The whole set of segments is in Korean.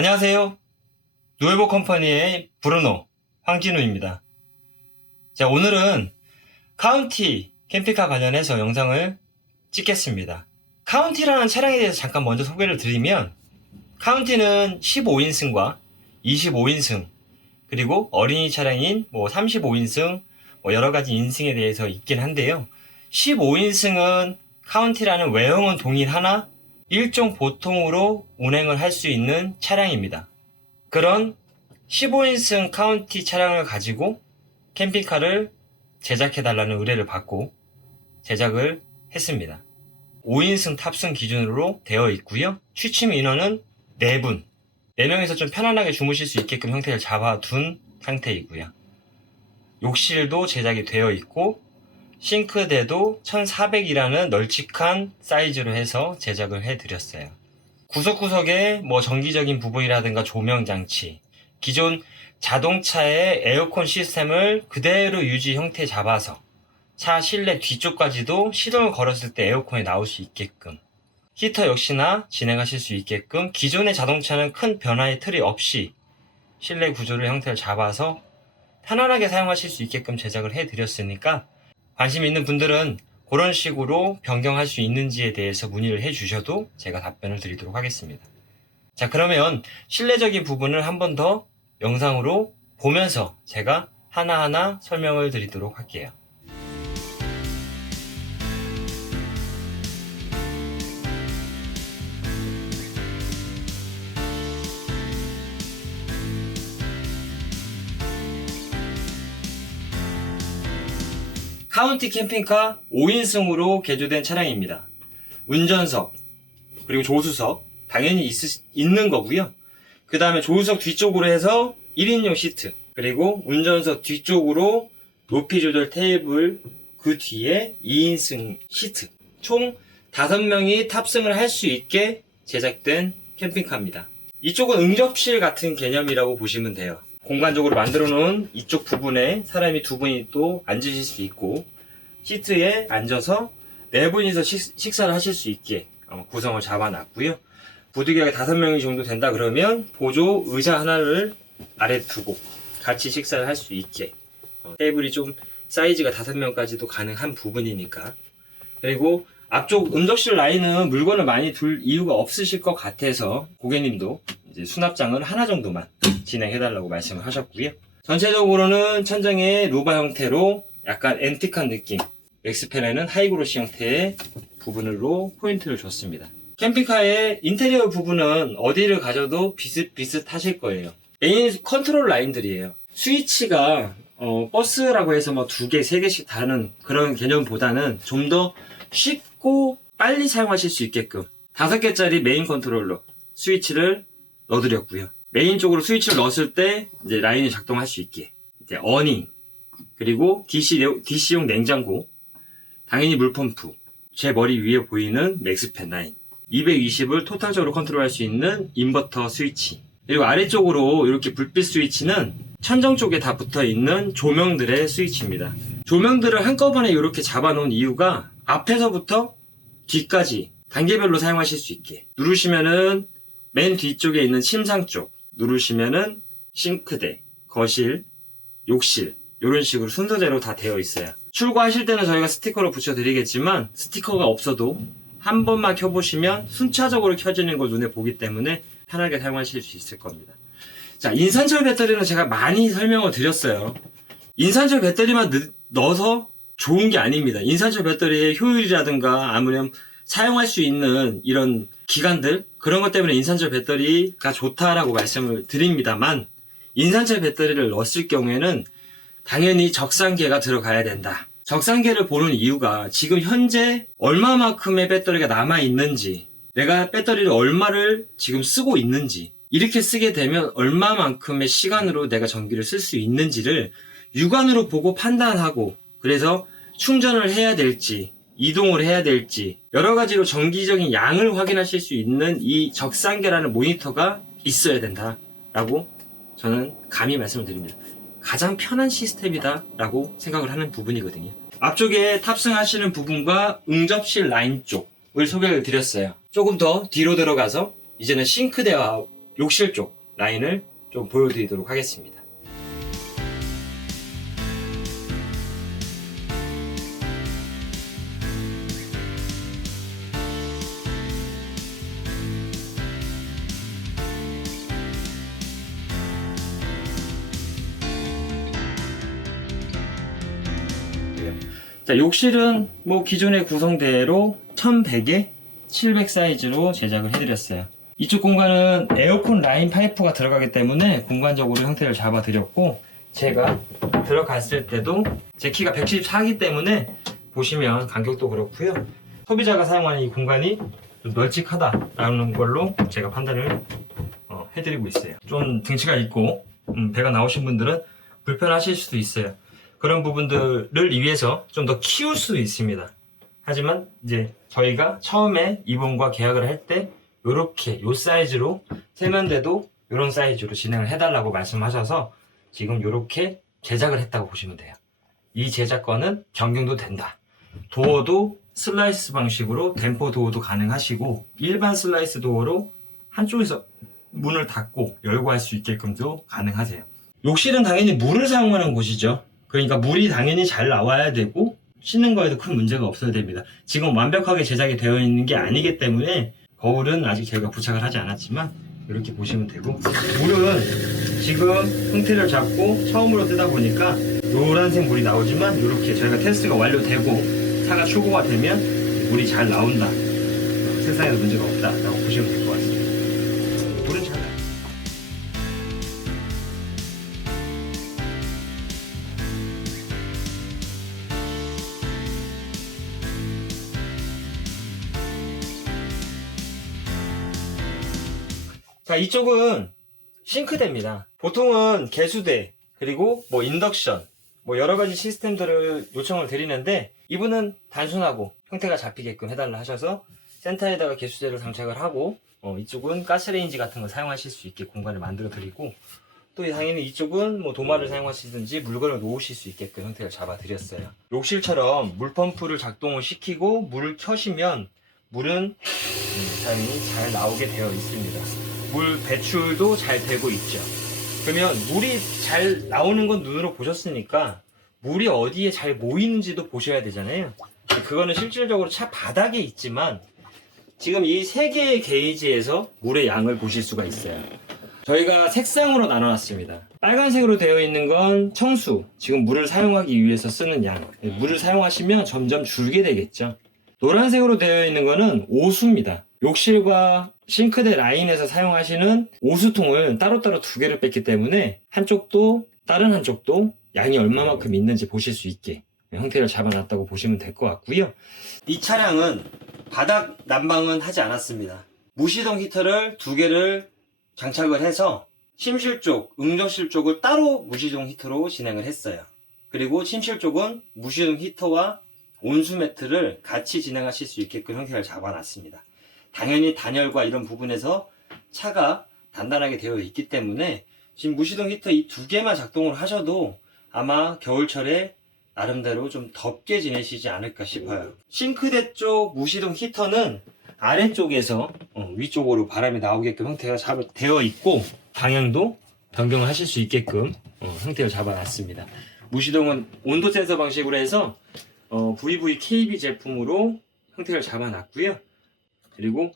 안녕하세요. 누에보 컴퍼니의 브루노 황진우입니다. 자, 오늘은 카운티 캠핑카 관련해서 영상을 찍겠습니다. 카운티라는 차량에 대해서 잠깐 먼저 소개를 드리면, 카운티는 15인승과 25인승 그리고 어린이 차량인 35인승 여러가지 인승에 대해서 있긴 한데요, 15인승은 카운티라는 외형은 동일하나 일종 보통으로 운행을 할 수 있는 차량입니다. 그런 15인승 카운티 차량을 가지고 캠핑카를 제작해달라는 의뢰를 받고 제작을 했습니다. 5인승 탑승 기준으로 되어 있고요. 취침 인원은 4분, 4명이서 좀 편안하게 주무실 수 있게끔 형태를 잡아둔 상태이고요. 욕실도 제작이 되어 있고 싱크대도 1400이라는 널찍한 사이즈로 해서 제작을 해드렸어요. 구석구석에 정기적인 부분이라든가 조명장치, 기존 자동차의 에어컨 시스템을 그대로 유지 형태 잡아서 차 실내 뒤쪽까지도 시동을 걸었을 때 에어컨이 나올 수 있게끔, 히터 역시나 진행하실 수 있게끔 기존의 자동차는 큰 변화의 틀이 없이 실내 구조를 형태를 잡아서 편안하게 사용하실 수 있게끔 제작을 해드렸으니까, 관심 있는 분들은 그런 식으로 변경할 수 있는지에 대해서 문의를 해주셔도 제가 답변을 드리도록 하겠습니다. 자, 그러면 실내적인 부분을 한 번 더 영상으로 보면서 제가 하나하나 설명을 드리도록 할게요. 카운티 캠핑카 5인승으로 개조된 차량입니다. 운전석, 그리고 조수석 당연히 있는 거고요. 그 다음에 조수석 뒤쪽으로 해서 1인용 시트, 그리고 운전석 뒤쪽으로 높이 조절 테이블, 그 뒤에 2인승 시트, 총 5명이 탑승을 할 수 있게 제작된 캠핑카입니다. 이쪽은 응접실 같은 개념이라고 보시면 돼요. 공간적으로 만들어 놓은 이쪽 부분에 사람이 2분이 또 앉으실 수 있고, 시트에 앉아서 4분이서 식사를 하실 수 있게 구성을 잡아놨고요. 부득이하게 5명이 정도 된다 그러면 보조 의자 하나를 아래 두고 같이 식사를 할 수 있게, 테이블이 좀 사이즈가 5명까지도 가능한 부분이니까. 그리고 앞쪽 응접실 라인은 물건을 많이 둘 이유가 없으실 것 같아서 고객님도 이제 수납장을 하나 정도만 진행해달라고 말씀을 하셨고요. 전체적으로는 천장에 루바 형태로 약간 앤틱한 느낌, 맥스팬에는 하이그로시 형태의 부분으로 포인트를 줬습니다. 캠핑카의 인테리어 부분은 어디를 가져도 비슷하실 거예요. 메인 컨트롤 라인들이에요. 스위치가 버스라고 해서 2개, 3개씩 다는 그런 개념보다는 좀 더 쉽고 빨리 사용하실 수 있게끔 5개짜리 메인 컨트롤러 스위치를 넣어드렸고요. 메인 쪽으로 스위치를 넣었을 때 이제 라인이 작동할 수 있게, 이제 어닝, 그리고 DC용 냉장고, 당연히 물펌프, 제 머리 위에 보이는 맥스팬 라인, 220을 토탈적으로 컨트롤할 수 있는 인버터 스위치, 그리고 아래쪽으로 이렇게 불빛 스위치는 천정 쪽에 다 붙어있는 조명들의 스위치입니다. 조명들을 한꺼번에 이렇게 잡아놓은 이유가 앞에서부터 뒤까지 단계별로 사용하실 수 있게, 누르시면은 맨 뒤쪽에 있는 침상 쪽, 누르시면은 싱크대, 거실, 욕실, 이런 식으로 순서대로 다 되어 있어요. 출고하실 때는 저희가 스티커로 붙여드리겠지만, 스티커가 없어도 한 번만 켜보시면 순차적으로 켜지는 걸 눈에 보기 때문에 편하게 사용하실 수 있을 겁니다. 자, 인산철 배터리는 제가 많이 설명을 드렸어요. 인산철 배터리만 넣어서 좋은 게 아닙니다. 인산철 배터리의 효율이라든가 아니면 사용할 수 있는 이런 기간들, 그런 것 때문에 인산철 배터리가 좋다라고 말씀을 드립니다만, 인산철 배터리를 넣었을 경우에는 당연히 적상계가 들어가야 된다. 적상계를 보는 이유가 지금 현재 얼마만큼의 배터리가 남아있는지, 내가 배터리를 얼마를 지금 쓰고 있는지, 이렇게 쓰게 되면 얼마만큼의 시간으로 내가 전기를 쓸 수 있는지를 육안으로 보고 판단하고, 그래서 충전을 해야 될지 이동을 해야 될지 여러 가지로 전기적인 양을 확인하실 수 있는 이 적상계라는 모니터가 있어야 된다라고 저는 감히 말씀을 드립니다. 가장 편한 시스템이다 라고 생각을 하는 부분이거든요. 앞쪽에 탑승하시는 부분과 응접실 라인 쪽을 소개를 드렸어요. 조금 더 뒤로 들어가서 이제는 싱크대와 욕실 쪽 라인을 좀 보여드리도록 하겠습니다. 자, 욕실은 뭐 기존의 구성대로 1100에 700 사이즈로 제작을 해드렸어요. 이쪽 공간은 에어컨 라인 파이프가 들어가기 때문에 공간적으로 형태를 잡아드렸고, 제가 들어갔을 때도 제 키가 114이기 때문에 보시면 간격도 그렇고요. 소비자가 사용하는 이 공간이 좀 널찍하다라는 걸로 제가 판단을 해드리고 있어요. 좀 등치가 있고 배가 나오신 분들은 불편하실 수도 있어요. 그런 부분들을 위해서 좀 더 키울 수도 있습니다. 하지만 이제 저희가 처음에 이분과 계약을 할 때 요렇게 요 사이즈로 세면대도 요런 사이즈로 진행을 해달라고 말씀하셔서 지금 요렇게 제작을 했다고 보시면 돼요. 이 제작권은 변경도 된다. 도어도 슬라이스 방식으로 댐퍼 도어도 가능하시고, 일반 슬라이스 도어로 한쪽에서 문을 닫고 열고 할 수 있게끔도 가능하세요. 욕실은 당연히 물을 사용하는 곳이죠. 그러니까 물이 당연히 잘 나와야 되고 씻는 거에도 큰 문제가 없어야 됩니다. 지금 완벽하게 제작이 되어 있는 게 아니기 때문에 거울은 아직 저희가 부착을 하지 않았지만 이렇게 보시면 되고, 물은 지금 형태를 잡고 처음으로 뜨다 보니까 노란색 물이 나오지만 이렇게 저희가 테스트가 완료되고 차가 출고가 되면 물이 잘 나온다, 세상에도 문제가 없다라고 보시면 될 것 같습니다. 물은 잘 나요. 자, 이쪽은 싱크대입니다. 보통은 개수대, 그리고 뭐 인덕션, 뭐 여러 가지 시스템들을 요청을 드리는데, 이분은 단순하고 형태가 잡히게끔 해달라 하셔서 센터에다가 개수대를 장착을 하고, 이쪽은 가스레인지 같은 거 사용하실 수 있게 공간을 만들어 드리고, 또 당연히 이쪽은 뭐 도마를 사용하시든지 물건을 놓으실 수 있게끔 형태를 잡아 드렸어요. 욕실처럼 물펌프를 작동을 시키고 물을 켜시면 물은 당연히 잘 나오게 되어 있습니다. 물 배출도 잘 되고 있죠. 그러면 물이 잘 나오는 건 눈으로 보셨으니까 물이 어디에 잘 모이는지도 보셔야 되잖아요. 그거는 실질적으로 차 바닥에 있지만 지금 이 세 개의 게이지에서 물의 양을 보실 수가 있어요. 저희가 색상으로 나눠놨습니다. 빨간색으로 되어 있는 건 청수, 지금 물을 사용하기 위해서 쓰는 양. 물을 사용하시면 점점 줄게 되겠죠. 노란색으로 되어 있는 거는 오수입니다. 욕실과 싱크대 라인에서 사용하시는 오수통을 따로따로 두 개를 뺐기 때문에 한쪽도 다른 한쪽도 양이 얼마만큼 있는지 보실 수 있게 형태를 잡아놨다고 보시면 될 것 같고요. 이 차량은 바닥 난방은 하지 않았습니다. 무시동 히터를 두 개를 장착을 해서 침실 쪽, 응접실 쪽을 따로 무시동 히터로 진행을 했어요. 그리고 침실 쪽은 무시동 히터와 온수 매트를 같이 진행하실 수 있게끔 형태를 잡아놨습니다. 당연히 단열과 이런 부분에서 차가 단단하게 되어 있기 때문에 지금 무시동 히터 이 두 개만 작동을 하셔도 아마 겨울철에 나름대로 좀 덥게 지내시지 않을까 싶어요. 싱크대 쪽 무시동 히터는 아래쪽에서 위쪽으로 바람이 나오게끔 형태가 되어 있고, 방향도 변경을 하실 수 있게끔 형태를 잡아놨습니다. 무시동은 온도 센서 방식으로 해서 VVKB 제품으로 형태를 잡아놨고요. 그리고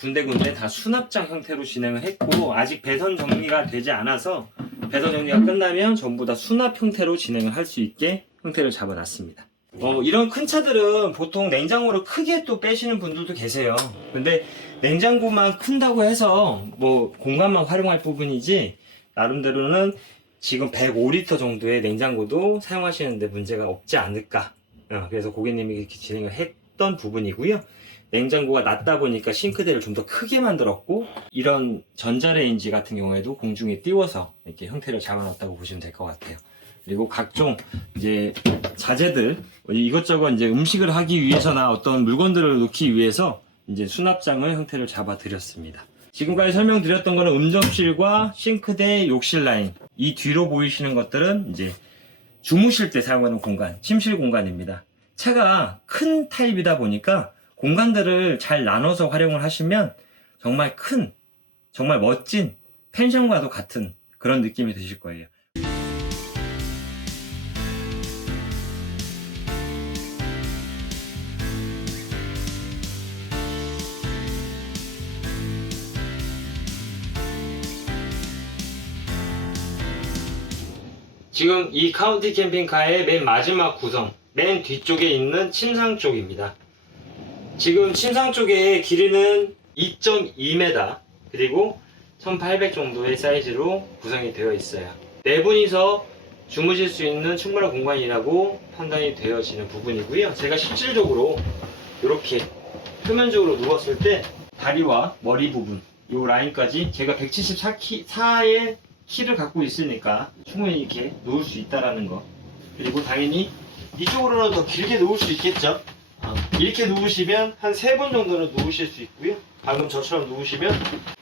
군데군데 다 수납장 형태로 진행을 했고, 아직 배선 정리가 되지 않아서 배선 정리가 끝나면 전부 다 수납 형태로 진행을 할 수 있게 형태를 잡아놨습니다. 이런 큰 차들은 보통 냉장고를 크게 또 빼시는 분들도 계세요. 근데 냉장고만 큰다고 해서 뭐 공간만 활용할 부분이지, 나름대로는 지금 105리터 정도의 냉장고도 사용하시는데 문제가 없지 않을까. 그래서 고객님이 이렇게 진행을 했던 부분이고요. 냉장고가 낮다 보니까 싱크대를 좀 더 크게 만들었고, 이런 전자레인지 같은 경우에도 공중에 띄워서 이렇게 형태를 잡아놨다고 보시면 될 것 같아요. 그리고 각종 이제 자재들, 이것저것 이제 음식을 하기 위해서나 어떤 물건들을 놓기 위해서 이제 수납장을 형태를 잡아 드렸습니다. 지금까지 설명드렸던 거는 음접실과 싱크대, 욕실 라인, 이 뒤로 보이시는 것들은 이제 주무실 때 사용하는 공간, 침실 공간입니다. 차가 큰 타입이다 보니까 공간들을 잘 나눠서 활용을 하시면 정말 큰, 정말 멋진 펜션과도 같은 그런 느낌이 드실 거예요. 지금 이 카운티 캠핑카의 맨 마지막 구성, 맨 뒤쪽에 있는 침상 쪽입니다. 지금 침상 쪽의 길이는 2.2m 그리고 1800 정도의 사이즈로 구성이 되어 있어요. 네 분이서 주무실 수 있는 충분한 공간이라고 판단이 되어지는 부분이고요. 제가 실질적으로 이렇게 표면적으로 누웠을 때 다리와 머리 부분 이 라인까지 제가 174의 키를 갖고 있으니까 충분히 이렇게 놓을 수 있다라는 거. 그리고 당연히 이쪽으로는 더 길게 놓을 수 있겠죠. 이렇게 누우시면 한 3분 정도는 누우실 수 있고요. 방금 저처럼 누우시면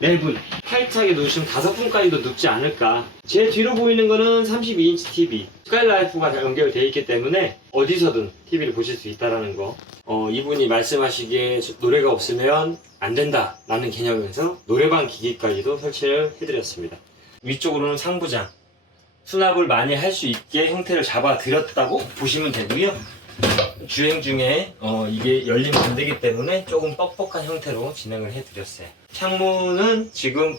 4분, 타이트하게 누우시면 5분까지도 눕지 않을까. 제 뒤로 보이는 거는 32인치 TV 스카이라이프가 연결되어 있기 때문에 어디서든 TV를 보실 수 있다는 거. 이분이 말씀하시기에 노래가 없으면 안 된다 라는 개념에서 노래방 기기까지도 설치를 해드렸습니다. 위쪽으로는 상부장, 수납을 많이 할 수 있게 형태를 잡아 드렸다고 보시면 되고요. 주행 중에 이게 열리면 안 되기 때문에 조금 뻑뻑한 형태로 진행을 해드렸어요. 창문은 지금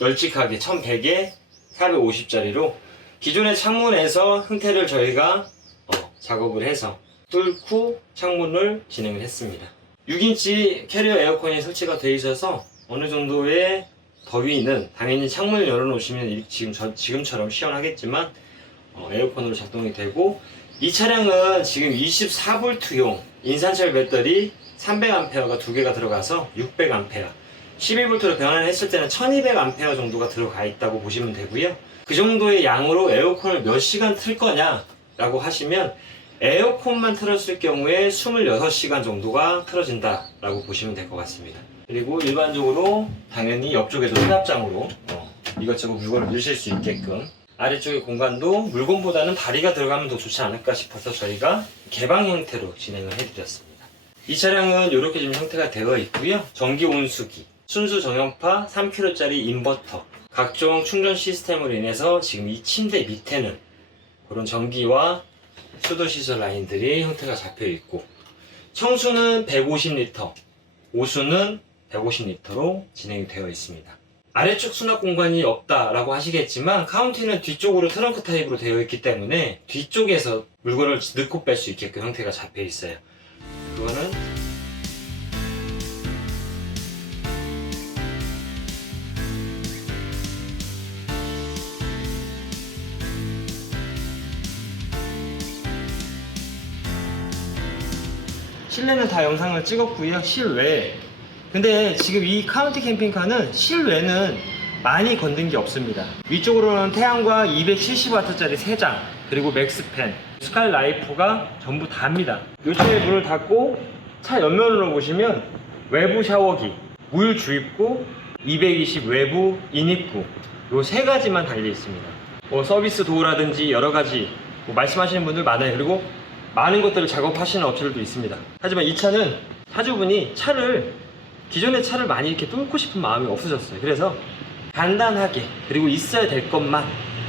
널찍하게 1100에 450짜리로 기존의 창문에서 형태를 저희가 작업을 해서 뚫고 창문을 진행을 했습니다. 6인치 캐리어 에어컨이 설치가 되어 있어서 어느 정도의 더위는 당연히 창문을 열어놓으시면 지금처럼 시원하겠지만 에어컨으로 작동이 되고, 이 차량은 지금 24V용 인산철 배터리 300A가 2개가 들어가서 600A, 12V로 변환을 했을 때는 1200A 정도가 들어가 있다고 보시면 되고요. 그 정도의 양으로 에어컨을 몇 시간 틀 거냐 라고 하시면 에어컨만 틀었을 경우에 26시간 정도가 틀어진다 라고 보시면 될 것 같습니다. 그리고 일반적으로 당연히 옆쪽에도 수납장으로 이것저것 물건을 넣으실 수 있게끔, 아래쪽의 공간도 물건보다는 다리가 들어가면 더 좋지 않을까 싶어서 저희가 개방 형태로 진행을 해드렸습니다. 이 차량은 이렇게 좀 형태가 되어 있고요. 전기 온수기, 순수 정연파 3kW짜리 인버터, 각종 충전 시스템으로 인해서 지금 이 침대 밑에는 그런 전기와 수도시설 라인들이 형태가 잡혀 있고, 청수는 150L, 오수는 150L로 진행이 되어 있습니다. 아래쪽 수납 공간이 없다라고 하시겠지만 카운티는 뒤쪽으로 트렁크 타입으로 되어 있기 때문에 뒤쪽에서 물건을 넣고 뺄 수 있게끔 형태가 잡혀 있어요. 그거는 실내는 다 영상을 찍었고요. 실외, 근데 지금 이 카운티 캠핑카는 실외는 많이 건든 게 없습니다. 위쪽으로는 태양광 270W짜리 3장, 그리고 맥스팬, 스카이라이프가 전부 다입니다. 요쪽에 문을 닫고 차 옆면으로 보시면 외부 샤워기, 물 주입구, 220 외부 인입구, 요 3가지만 달려 있습니다. 서비스 도어라든지 여러가지 말씀하시는 분들 많아요. 그리고 많은 것들을 작업하시는 업체들도 있습니다. 하지만 이 차는 차주분이 기존의 차를 많이 이렇게 뚫고 싶은 마음이 없으셨어요. 그래서 간단하게, 그리고 있어야 될 것만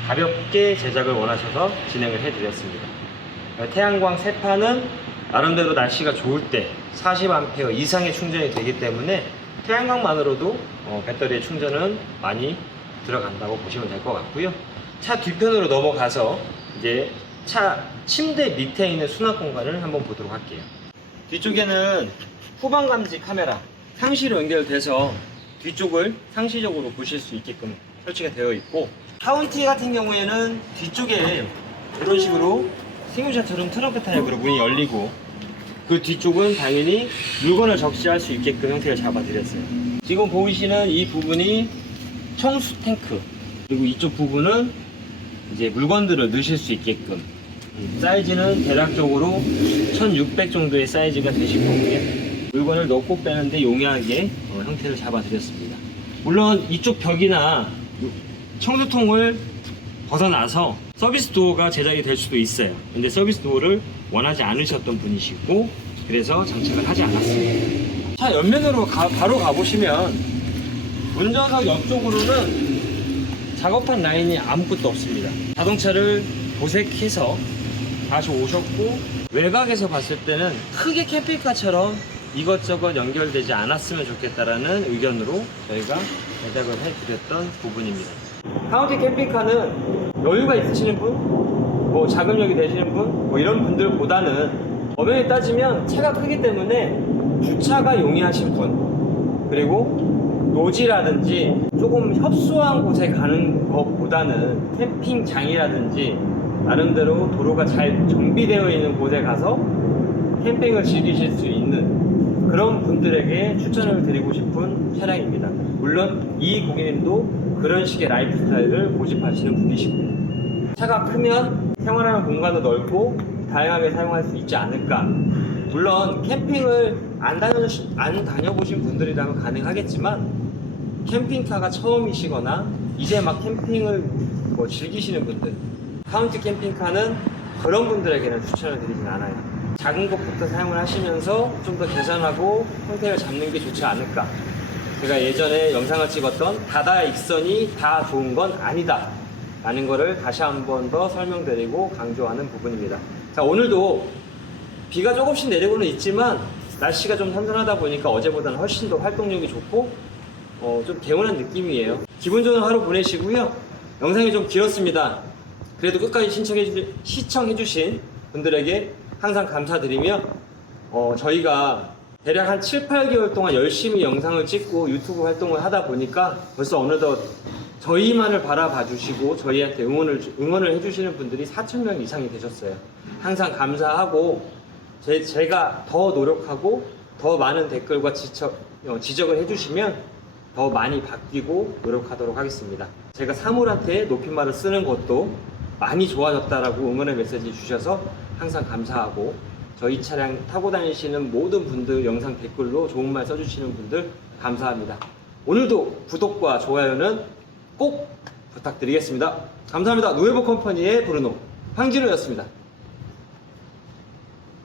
가볍게 제작을 원하셔서 진행을 해드렸습니다. 태양광 세판은 나름대로 날씨가 좋을 때 40A 이상의 충전이 되기 때문에 태양광만으로도 배터리의 충전은 많이 들어간다고 보시면 될 것 같고요. 차 뒤편으로 넘어가서 이제 차 침대 밑에 있는 수납 공간을 한번 보도록 할게요. 뒤쪽에는 후방 감지 카메라 상시로 연결돼서 뒤쪽을 상시적으로 보실 수 있게끔 설치가 되어 있고, 카운티 같은 경우에는 뒤쪽에 이런 식으로 승용차처럼 트렁크 타입으로 문이 열리고, 그 뒤쪽은 당연히 물건을 적시할 수 있게끔 형태를 잡아드렸어요. 지금 보이시는 이 부분이 청수 탱크, 그리고 이쪽 부분은 이제 물건들을 넣으실 수 있게끔, 사이즈는 대략적으로 1600 정도의 사이즈가 되실 거고요. 물건을 넣고 빼는데 용이하게 형태를 잡아드렸습니다. 물론 이쪽 벽이나 청소통을 벗어나서 서비스 도어가 제작이 될 수도 있어요. 근데 서비스 도어를 원하지 않으셨던 분이시고, 그래서 장착을 하지 않았습니다. 차 옆면으로 바로 가보시면 운전석 옆쪽으로는 작업한 라인이 아무것도 없습니다. 자동차를 도색해서 다시 오셨고, 외곽에서 봤을 때는 크게 캠핑카처럼 이것저것 연결되지 않았으면 좋겠다라는 의견으로 저희가 제작을 해드렸던 부분입니다. 카운티 캠핑카는 여유가 있으시는 분, 뭐 자금력이 되시는 분, 뭐 이런 분들보다는 엄연히 따지면 차가 크기 때문에 주차가 용이하신 분, 그리고 노지라든지 조금 협소한 곳에 가는 것보다는 캠핑장이라든지 나름대로 도로가 잘 정비되어 있는 곳에 가서 캠핑을 즐기실 수 있는 그런 분들에게 추천을 드리고 싶은 차량입니다. 물론 이 고객님도 그런 식의 라이프 스타일을 고집하시는 분이시고요. 차가 크면 생활하는 공간도 넓고 다양하게 사용할 수 있지 않을까. 물론 캠핑을 안 다녀보신 분들이라면 가능하겠지만, 캠핑카가 처음이시거나 이제 막 캠핑을 즐기시는 분들, 카운티 캠핑카는 그런 분들에게는 추천을 드리진 않아요. 작은 것부터 사용을 하시면서 좀 더 계산하고 형태를 잡는 게 좋지 않을까. 제가 예전에 영상을 찍었던 다다익선이 다 좋은 건 아니다 라는 거를 다시 한 번 더 설명드리고 강조하는 부분입니다. 자, 오늘도 비가 조금씩 내리고는 있지만 날씨가 좀 선선하다 보니까 어제보다는 훨씬 더 활동력이 좋고 좀 개운한 느낌이에요. 기분 좋은 하루 보내시고요. 영상이 좀 길었습니다. 그래도 끝까지 시청해주신 분들에게 항상 감사드리며, 저희가 대략 한 7, 8개월 동안 열심히 영상을 찍고 유튜브 활동을 하다 보니까 벌써 어느덧 저희만을 바라봐 주시고 저희한테 응원을 해주시는 분들이 4,000명 이상이 되셨어요. 항상 감사하고, 제가 더 노력하고 더 많은 댓글과 지적을 해주시면 더 많이 바뀌고 노력하도록 하겠습니다. 제가 사물한테 높임말을 쓰는 것도 많이 좋아졌다라고 응원의 메시지 주셔서 항상 감사하고, 저희 차량 타고 다니시는 모든 분들 영상 댓글로 좋은 말 써주시는 분들 감사합니다. 오늘도 구독과 좋아요는 꼭 부탁드리겠습니다. 감사합니다. 누에보 컴퍼니의 브루노 황진우였습니다.